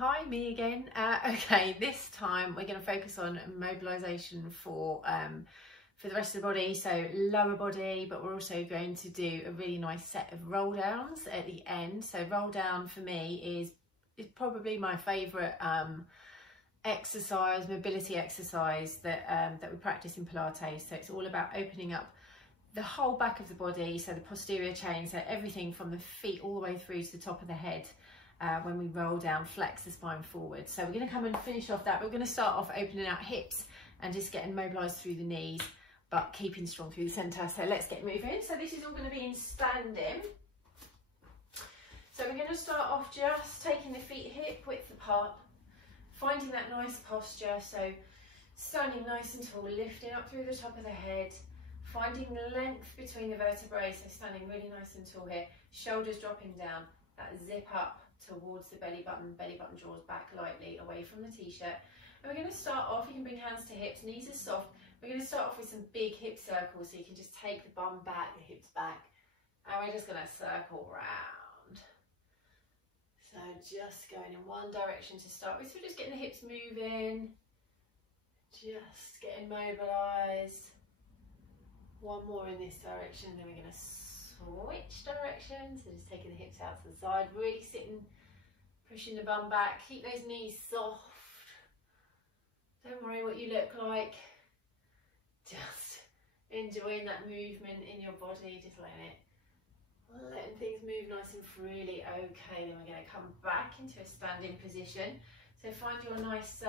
Hi, me again. Okay, this time we're going to focus on mobilisation for the rest of the body, so lower body, but we're also going to do a really nice set of roll downs at the end. So roll down for me is probably my favourite exercise, mobility exercise that we practice in Pilates. So it's all about opening up the whole back of the body, so the posterior chain, so everything from the feet all the way through to the top of the head. When we roll down, flex the spine forward. So we're going to come and finish off that. We're going to start off opening out hips and just getting mobilised through the knees, but keeping strong through the centre. So let's get moving. So this is all going to be in standing. So we're going to start off just taking the feet hip width apart, finding that nice posture. So standing nice and tall, lifting up through the top of the head, finding the length between the vertebrae. So standing really nice and tall here, shoulders dropping down, that zip up towards the belly button draws back lightly away from the t-shirt. And we're going to start off, you can bring hands to hips, knees are soft. We're going to start off with some big hip circles, so you can just take the bum back, the hips back, and we're just going to circle round. So just going in one direction to start with, so just getting the hips moving, just getting mobilised. One more in this direction, then we're going to switch directions, so just taking the hips out to the side, really sitting, pushing the bum back, keep those knees soft, don't worry what you look like, just enjoying that movement in your body, just letting things move nice and freely. Okay, then we're going to come back into a standing position, so find your nice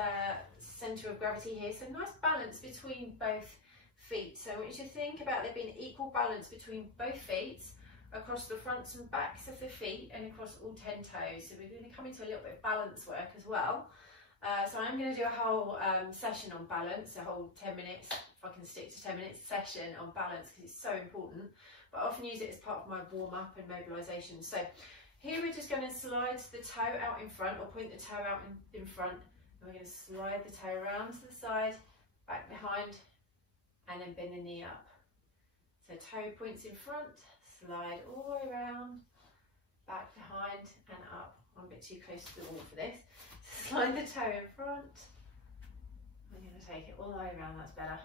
centre of gravity here, so nice balance between both feet. So I want you to think about there being equal balance between both feet across the fronts and backs of the feet and across all 10 toes. So we're going to come into a little bit of balance work as well. So I'm going to do a whole session on balance, a whole 10 minutes, if I can stick to 10 minutes session on balance, because it's so important. But I often use it as part of my warm up and mobilisation. So here we're just going to slide the toe out in front, or point the toe out in front, and we're going to slide the toe around to the side, back behind, and then bend the knee up. So toe points in front, slide all the way around, back behind and up. I'm a bit too close to the wall for this. Slide the toe in front. I'm going to take it all the way around, that's better.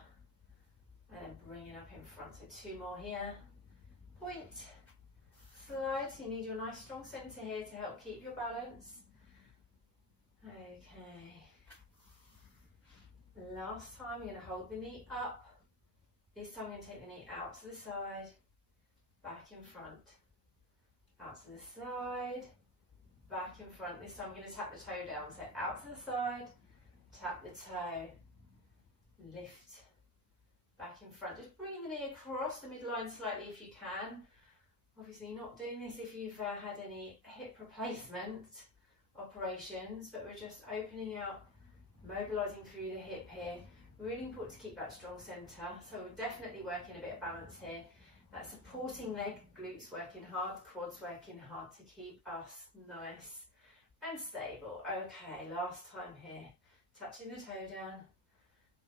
And then bring it up in front. So two more here. Point, slide. So you need your nice strong centre here to help keep your balance. Okay. Last time we're going to hold the knee up. This time I'm going to take the knee out to the side, back in front, out to the side, back in front. This time I'm going to tap the toe down, so out to the side, tap the toe, lift, back in front. Just bringing the knee across the midline slightly if you can. Obviously not doing this if you've had any hip replacement operations, but we're just opening out, mobilising through the hip here. Really important to keep that strong centre, so we're definitely working a bit of balance here. That supporting leg, glutes working hard, quads working hard to keep us nice and stable. Okay, last time here, touching the toe down,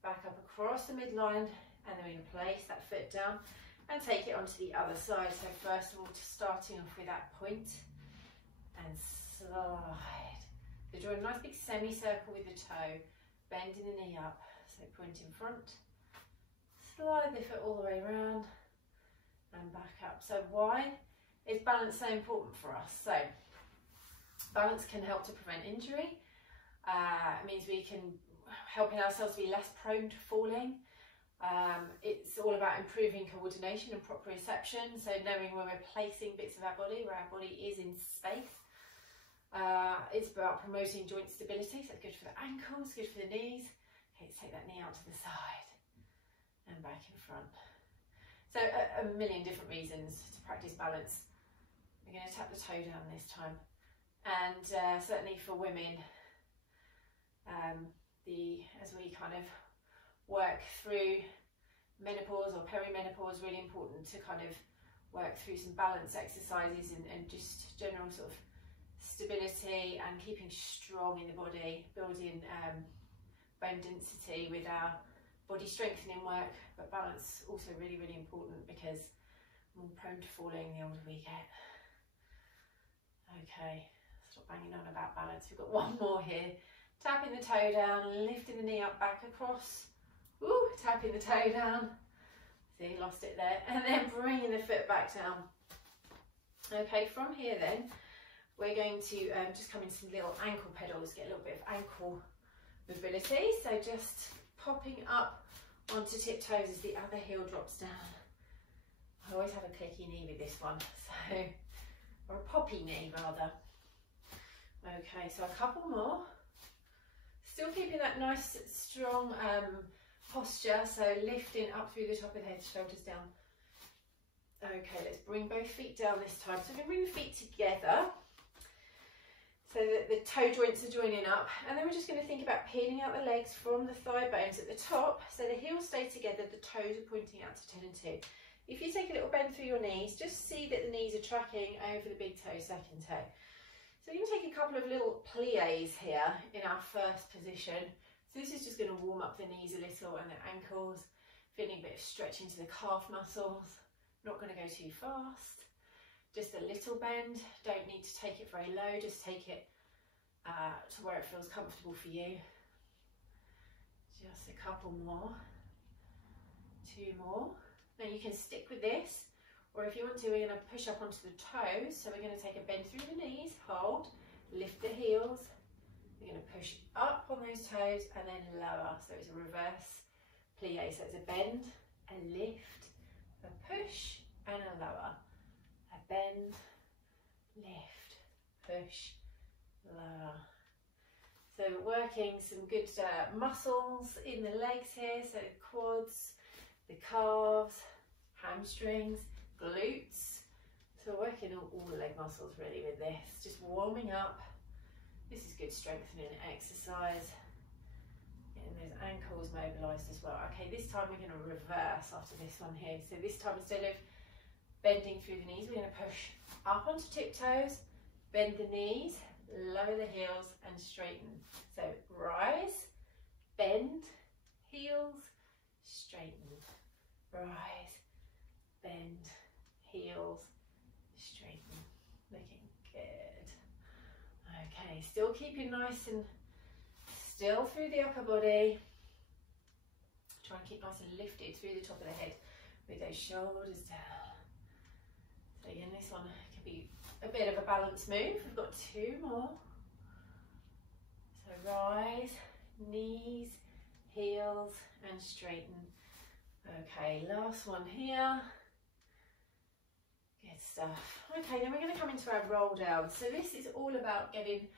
back up across the midline, and then we're going to place that foot down and take it onto the other side. So first of all, starting off with that point and slide. So draw a nice big semicircle with the toe, bending the knee up. So point in front, slide the foot all the way around and back up. So why is balance so important for us? So balance can help to prevent injury. It means we can helping ourselves be less prone to falling. It's all about improving coordination and proprioception. So knowing where we're placing bits of our body, where our body is in space. It's about promoting joint stability. So it's good for the ankles, good for the knees. Okay, take that knee out to the side and back in front. So a million different reasons to practice balance. We're going to tap the toe down this time. And certainly for women, as we kind of work through menopause or perimenopause, really important to kind of work through some balance exercises and just general sort of stability and keeping strong in the body, building bone density with our body strengthening work, but balance also really, really important because we're more prone to falling the older we get. Okay, Stop banging on about balance. We've got one more here. Tapping the toe down, lifting the knee up, back across. Woo, tapping the toe down. See, lost it there. And then bringing the foot back down. Okay, from here then, we're going to just come into some little ankle pedals, get a little bit of ankle mobility. So just popping up onto tiptoes as the other heel drops down. I always have a clicky knee with this one, so, or a poppy knee rather. Okay, so a couple more. Still keeping that nice strong posture, so lifting up through the top of the head, shoulders down. Okay, let's bring both feet down this time. So we're going to bring the feet together so that the toe joints are joining up, and then we're just going to think about peeling out the legs from the thigh bones at the top, so the heels stay together, the toes are pointing out to 10 and 2. If you take a little bend through your knees, just see that the knees are tracking over the big toe, second toe. So we're going to take a couple of little plies here in our first position. So this is just going to warm up the knees a little and the ankles, feeling a bit of stretch into the calf muscles. Not going to go too fast, just a little bend. Don't need to take it very low, just take it to where it feels comfortable for you. Just a couple more, 2 more. Now you can stick with this, or if you want to, we're going to push up onto the toes. So we're going to take a bend through the knees, hold, lift the heels. We're going to push up on those toes and then lower. So it's a reverse plie. So it's a bend, a lift, a push and a lower. A bend, lift, push, lower. So we're working some good muscles in the legs here. So the quads, the calves, hamstrings, glutes. So we're working on all the leg muscles really with this, just warming up. This is good strengthening exercise. Getting those ankles mobilised as well. Okay, this time we're going to reverse after this one here. So this time, instead of bending through the knees, we're going to push up onto tiptoes, bend the knees, lower the heels and straighten. So rise, bend, heels, straighten. Rise, bend, heels, straighten. Looking good. Okay, still keeping nice and still through the upper body. Try and keep nice and lifted through the top of the head with those shoulders down. So again, this one can be a bit of a balance move. We've got 2 more. So rise, knees, heels and straighten. Okay, last one here. Good stuff. Okay, then we're going to come into our roll down. So this is all about getting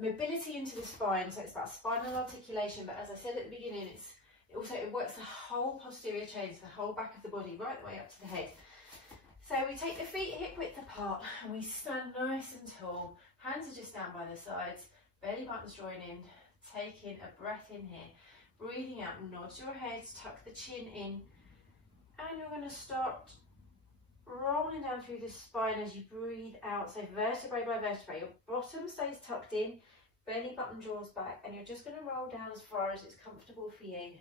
mobility into the spine. So it's about spinal articulation, but as I said at the beginning, it works the whole posterior chain, so the whole back of the body, right the way up to the head. So we take the feet hip width apart and we stand nice and tall. Hands are just down by the sides, belly buttons drawing in, taking a breath in here. Breathing out, nod your head, tuck the chin in, and you're going to start rolling down through the spine as you breathe out. So vertebrae by vertebrae, your bottom stays tucked in, belly button draws back, and you're just going to roll down as far as it's comfortable for you.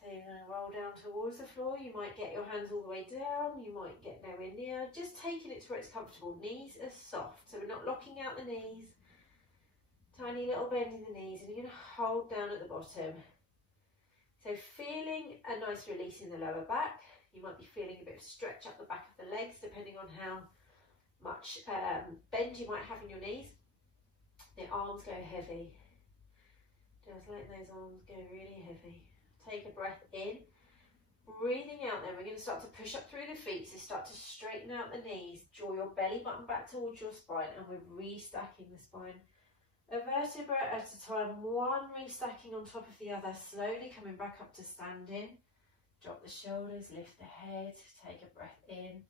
So you're going to roll down towards the floor. You might get your hands all the way down, you might get nowhere near, just taking it to where it's comfortable. Knees are soft, so we're not locking out the knees. Tiny little bend in the knees, and you're going to hold down at the bottom. So feeling a nice release in the lower back. You might be feeling a bit of stretch up the back of the legs, depending on how much bend you might have in your knees. The arms go heavy. Just let those arms go really heavy. Take a breath in. Breathing out then, we're going to start to push up through the feet, so start to straighten out the knees. Draw your belly button back towards your spine, and we're restacking the spine. A vertebra at a time, one restacking on top of the other, slowly coming back up to standing. Drop the shoulders, lift the head, take a breath in.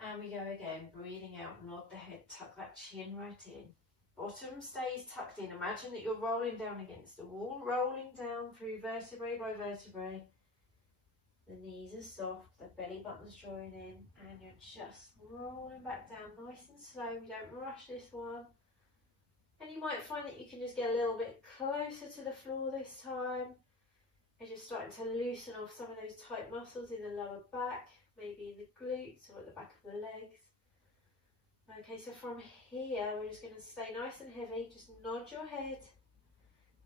And we go again, breathing out, nod the head, tuck that chin right in. Bottom stays tucked in. Imagine that you're rolling down against the wall, rolling down through vertebrae by vertebrae. The knees are soft, the belly button's drawing in, and you're just rolling back down nice and slow. We don't rush this one. And you might find that you can just get a little bit closer to the floor this time. As you're starting to loosen off some of those tight muscles in the lower back, maybe in the glutes or at the back of the legs. Okay, so from here, we're just going to stay nice and heavy. Just nod your head.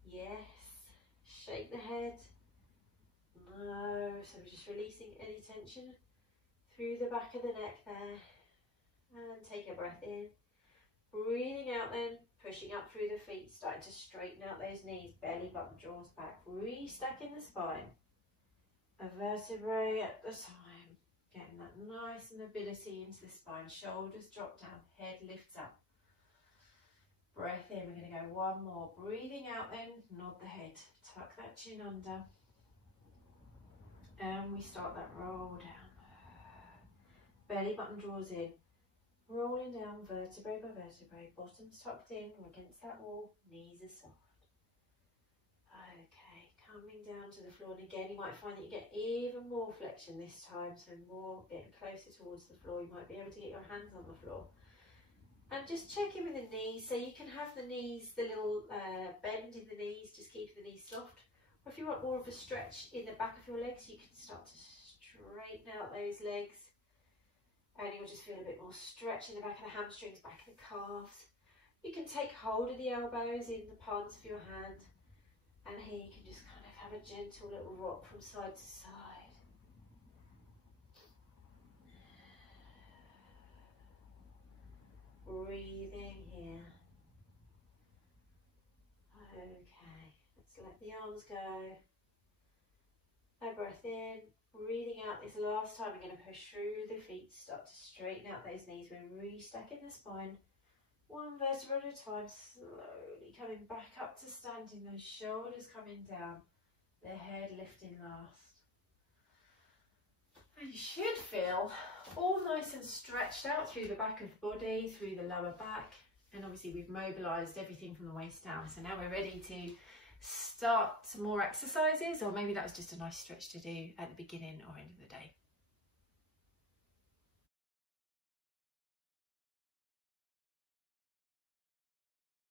Yes. Shake the head. No. So we're just releasing any tension through the back of the neck there. And take a breath in. Breathing out then, pushing up through the feet, starting to straighten out those knees. Belly button draws back. Restacking the spine. A vertebrae at the time. Getting that nice mobility into the spine. Shoulders drop down, head lifts up. Breath in, we're going to go one more. Breathing out then, nod the head. Tuck that chin under. And we start that roll down. Belly button draws in. Rolling down vertebrae by vertebrae. Bottoms tucked in or against that wall. Knees are soft. Okay, coming down to the floor, and again you might find that you get even more flexion this time, so more getting closer towards the floor. You might be able to get your hands on the floor. And just check in with the knees, so you can have the knees, the little bend in the knees, just keeping the knees soft. Or if you want more of a stretch in the back of your legs, you can start to straighten out those legs. And you'll just feel a bit more stretch in the back of the hamstrings, back of the calves. You can take hold of the elbows in the palms of your hand. And here you can just kind of have a gentle little rock from side to side. Breathing here. Okay, let's let the arms go. A breath in, breathing out. This last time, we're going to push through the feet, start to straighten out those knees. We're restacking the spine. One vertebra at a time, slowly coming back up to standing, those shoulders coming down, the head lifting last. And you should feel all nice and stretched out through the back of the body, through the lower back, and obviously we've mobilised everything from the waist down. So now we're ready to start some more exercises, or maybe that was just a nice stretch to do at the beginning or end of the day.